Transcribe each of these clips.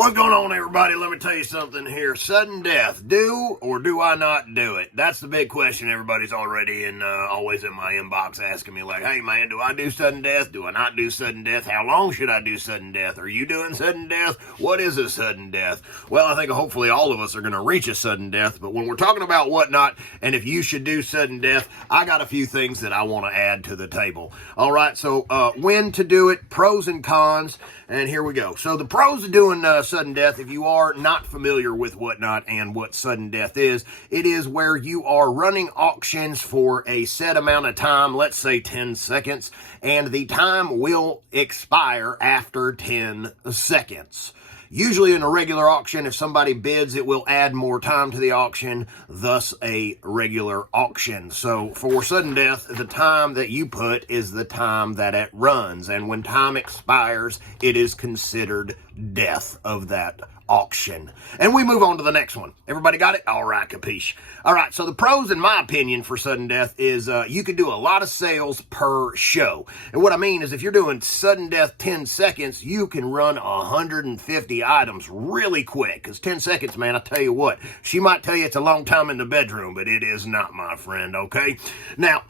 What's going on, everybody? Let me tell you something here. Sudden death, do or do I not do it? That's the big question. Everybody's already always in my inbox asking me, like, hey, man, do I do sudden death? Do I not do sudden death? How long should I do sudden death? Are you doing sudden death? What is a sudden death? Well, I think hopefully all of us are going to reach a sudden death, but when we're talking about whatnot, and if you should do sudden death, I got a few things that I want to add to the table. All right, so when to do it, pros and cons, and here we go. So the pros of doing sudden death, if you are not familiar with whatnot and what sudden death is, it is where you are running auctions for a set amount of time, let's say 10 seconds, and the time will expire after 10 seconds. Usually in a regular auction, if somebody bids, it will add more time to the auction, thus a regular auction. So for sudden death, the time that you put is the time that it runs. And when time expires, it is considered death of that auction. And we move on to the next one. Everybody got it? All right, capiche. All right, so the pros, in my opinion, for sudden death is you can do a lot of sales per show. And what I mean is if you're doing sudden death 10 seconds, you can run 150 items really quick. Because 10 seconds, man, I tell you what, she might tell you it's a long time in the bedroom, but it is not, my friend, okay? Now,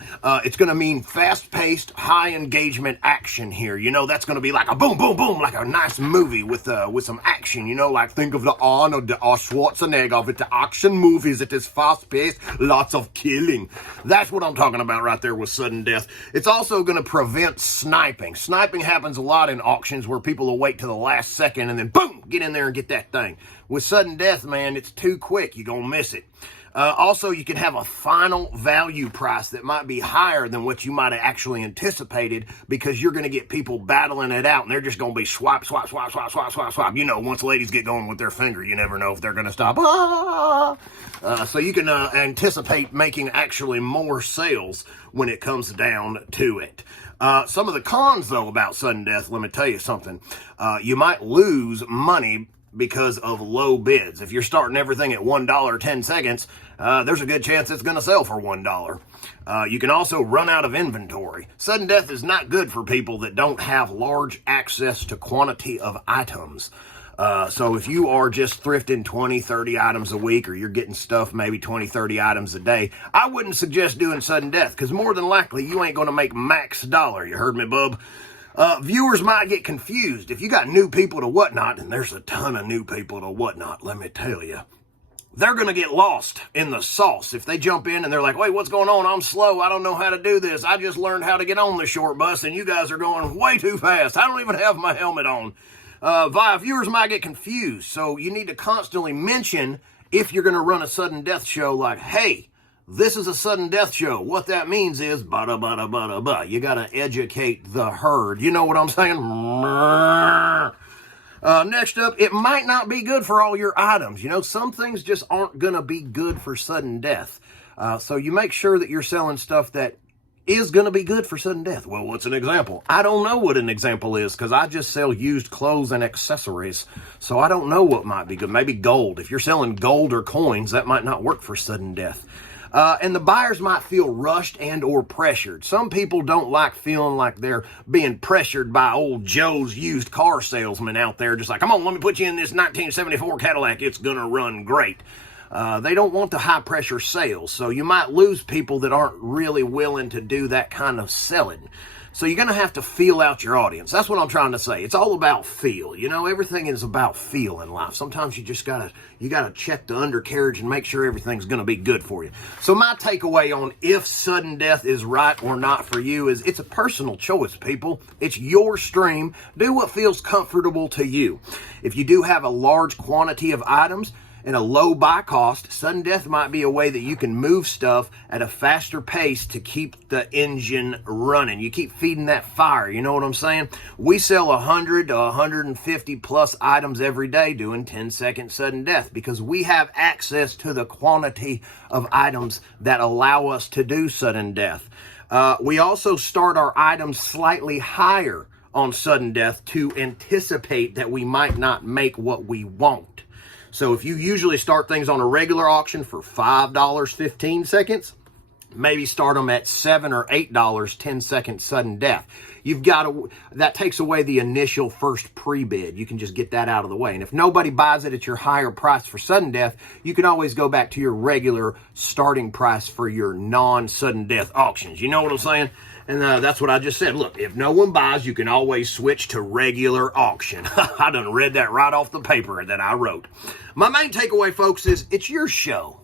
it's going to mean fast-paced, high-engagement action here. You know, that's going to be like a boom, boom, boom, like a nice movie with some action, you know, like think of the Arnold or Schwarzenegger of it, the action movies. It is fast-paced, lots of killing. That's what I'm talking about right there with sudden death. It's also going to prevent sniping. Sniping happens a lot in auctions where people will wait till the last second and then boom, get in there and get that thing. With sudden death, man, it's too quick. You're going to miss it. Also, you can have a final value price that might be higher than what you might have actually anticipated because you're going to get people battling it out and they're just going to be swipe, swipe, swipe, swipe, swipe, swipe, swipe. You know, once ladies get going with their finger, you never know if they're going to stop. So you can anticipate making actually more sales when it comes down to it. Some of the cons, though, about sudden death, let me tell you something. You might lose money because of low bids. If you're starting everything at $1 10 seconds, there's a good chance it's going to sell for $1. You can also run out of inventory. Sudden death is not good for people that don't have large access to quantity of items. So if you are just thrifting 20, 30 items a week, or you're getting stuff maybe 20, 30 items a day, I wouldn't suggest doing sudden death because more than likely you ain't going to make max dollar. You heard me, bub? Viewers might get confused. If you got new people to whatnot, and there's a ton of new people to whatnot, let me tell you, they're going to get lost in the sauce. If they jump in and they're like, wait, what's going on? I'm slow. I don't know how to do this. I just learned how to get on the short bus, and you guys are going way too fast. I don't even have my helmet on. Viewers might get confused, so you need to constantly mention if you're going to run a sudden death show like, hey, this is a sudden death show. What that means is, bada, bada, bada, bada. You got to educate the herd. You know what I'm saying? Next up, it might not be good for all your items. You know, some things just aren't going to be good for sudden death. So you make sure that you're selling stuff that is going to be good for sudden death. Well, what's an example? I don't know what an example is because I just sell used clothes and accessories. So I don't know what might be good. Maybe gold. If you're selling gold or coins, that might not work for sudden death. And the buyers might feel rushed and or pressured. Some people don't like feeling like they're being pressured by old Joe's used car salesman out there. Just like, come on, let me put you in this 1974 Cadillac. It's going to run great. They don't want the high pressure sales. So you might lose people that aren't really willing to do that kind of selling. So you're going to have to feel out your audience. That's what I'm trying to say. It's all about feel. You know, everything is about feel in life. Sometimes you just gotta check the undercarriage and make sure everything's going to be good for you. So my takeaway on if sudden death is right or not for you is it's a personal choice, people. It's your stream. Do what feels comfortable to you. If you do have a large quantity of items and a low buy cost, sudden death might be a way that you can move stuff at a faster pace to keep the engine running. You keep feeding that fire, you know what I'm saying? We sell 100 to 150 plus items every day doing 10-second sudden death because we have access to the quantity of items that allow us to do sudden death. We also start our items slightly higher on sudden death to anticipate that we might not make what we want. So if you usually start things on a regular auction for $5, 15 seconds, maybe start them at $7 or $8, 10-second sudden death. You've got to, that takes away the initial first pre-bid. You can just get that out of the way. And if nobody buys it at your higher price for sudden death, you can always go back to your regular starting price for your non-sudden death auctions. You know what I'm saying? And that's what I just said. Look, if no one buys, you can always switch to regular auction. I done read that right off the paper that I wrote. My main takeaway, folks, is it's your show.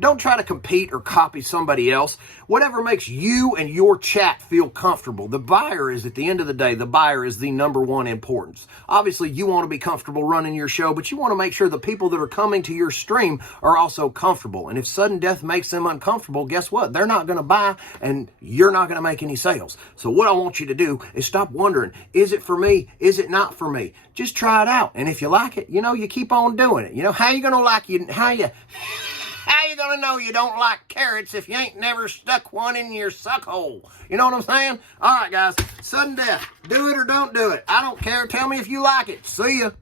Don't try to compete or copy somebody else. Whatever makes you and your chat feel comfortable. The buyer is, at the end of the day, the buyer is the number one importance. Obviously, you want to be comfortable running your show, but you want to make sure the people that are coming to your stream are also comfortable. And if sudden death makes them uncomfortable, guess what? They're not going to buy, and you're not going to make any sales. So what I want you to do is stop wondering, is it for me? Is it not for me? Just try it out. And if you like it, you keep on doing it. How you going to like you? How you gonna know you don't like carrots if you ain't never stuck one in your suck hole? You know what I'm saying? All right, guys. Sudden death. Do it or don't do it. I don't care. Tell me if you like it. See ya.